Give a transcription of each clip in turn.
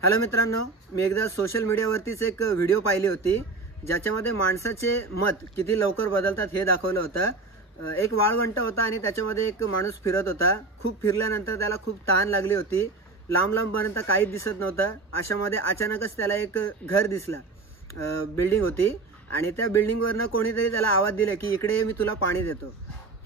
Hello मित्रांनो, मी एकदा social मीडियावरतीच एक व्हिडिओ पाहिली होती ज्याच्यामध्ये माणसाचे मत किती लवकर बदलतात हे दाखवलं होतं। एक वाळवंट होता आणि त्याच्यामध्ये एक माणूस फिरत होता। खूप फिरल्यानंतर त्याला खूप ताण लागली होती। लांब लांबपर्यंत काहीच दिसत नव्हतं। अशामध्ये अचानकच त्याला एक घर दिसला। बिल्डिंग होती आणि त्या बिल्डिंगवरनं कोणीतरी त्याला आवाज दिला की इकडे ये, मी तुला पाणी देतो।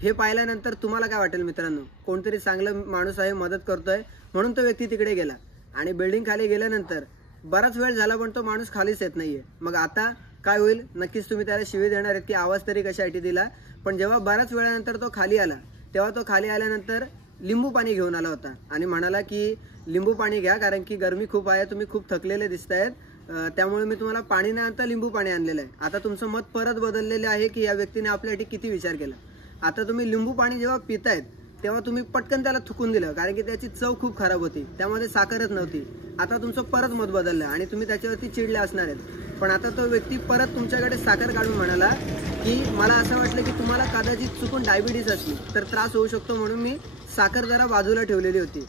हे पाहिल्यानंतर तुम्हाला काय वाटेल मित्रांनो? कोणतरी चांगला माणूस आहे, मदत करतोय म्हणून तो व्यक्ती तिकडे गेला आणि बिल्डिंग खाली गेल्यानंतर बराच वेळ झाला पण तो माणूस खालीच येत नाहीये। मग आता काय होईल? नक्कीच तुम्ही त्याला शिवी देणार आहेत की आवाज तरी कशासाठी दिला। पण जेव्हा बराच वेळानंतर तो खाली आला तेव्हा तो खाली आल्यानंतर लिंबू पाणी घेऊन आला होता आणि म्हणाला की लिंबू पाणी घ्या, कारण की गरमी खूप आहे, तुम्ही खूप थकलेले दिसतायत, त्यामुळे मी तुम्हाला पाणी न आणता लिंबू पाणी आणलेलं आहे। आता तुमचं मत परत बदललेलं आहे की या व्यक्तीने आपल्यासाठी किती विचार केला। आता तुम्ही लिंबू पाणी जेव्हा पितायत तेव्हा तुम्ही पटकन त्याला थुकून दिलं, कारण की त्याची चव खूप खराब होती, त्यामध्ये साखरच नव्हती। आता तुमचं परत मत बदललं आणि तुम्ही त्याच्यावरती चिडले असणार आहेत। पण आता तो व्यक्ती परत तुमच्याकडे साखर काढून म्हणाला की मला असं वाटलं की तुम्हाला कदाचित चुकून डायबिटीज असली तर त्रास होऊ शकतो, म्हणून मी साखर जरा बाजूला ठेवलेली होती।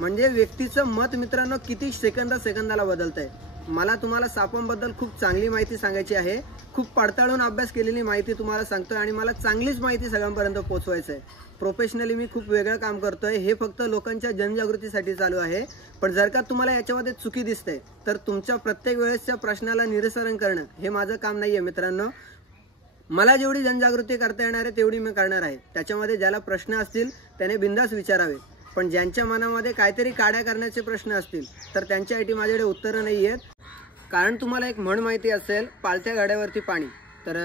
म्हणजे व्यक्तीचं मत मित्रांनो किती सेकंदाला बदलत आहे। मला तुम्हाला सापांबद्दल खूप चांगली माहिती सांगायची आहे। खूप पडताळून अभ्यास केलेली माहिती तुम्हाला सांगतोय आणि मला चांगलीच माहिती सगळ्यांपर्यंत पोहोचवायचं आहे। प्रोफेशनली मी खूप वेगळं काम करतोय, हे फक्त लोकांच्या जनजागृतीसाठी चालू आहे। पण जर का तुम्हाला याच्यामध्ये चुकी दिसते तर तुमच्या प्रत्येक वेळेसच्या प्रश्नाला निरसन करणं हे माझं काम नाहीये मित्रांनो। मला जेवढी जनजागृती करता येणार आहे तेवढी मी करणार आहे। त्याच्यामध्ये ज्याला प्रश्न असतील त्याने बिंदास विचारावे, पण ज्यांच्या मनामध्ये काहीतरी काड्या करण्याचे प्रश्न असतील तर त्यांच्यासाठी माझ्याकडे उत्तरं नाही आहेत। कारण तुम्हाला एक म्हण माहिती असेल, पालत्या गाड्यावरती पाणी, तर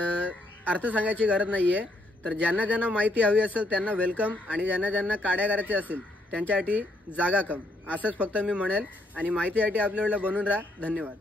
अर्थ सांगायची गरज नाहीये। तर ज्यांना ज्यांना माहिती हवी असेल त्यांना वेलकम, आणि ज्यांना ज्यांना काड्या करायच्या असेल त्यांच्यासाठी जागा कम, असंच फक्त मी म्हणेल। आणि माहितीसाठी आपल्याला बनून राहा। धन्यवाद।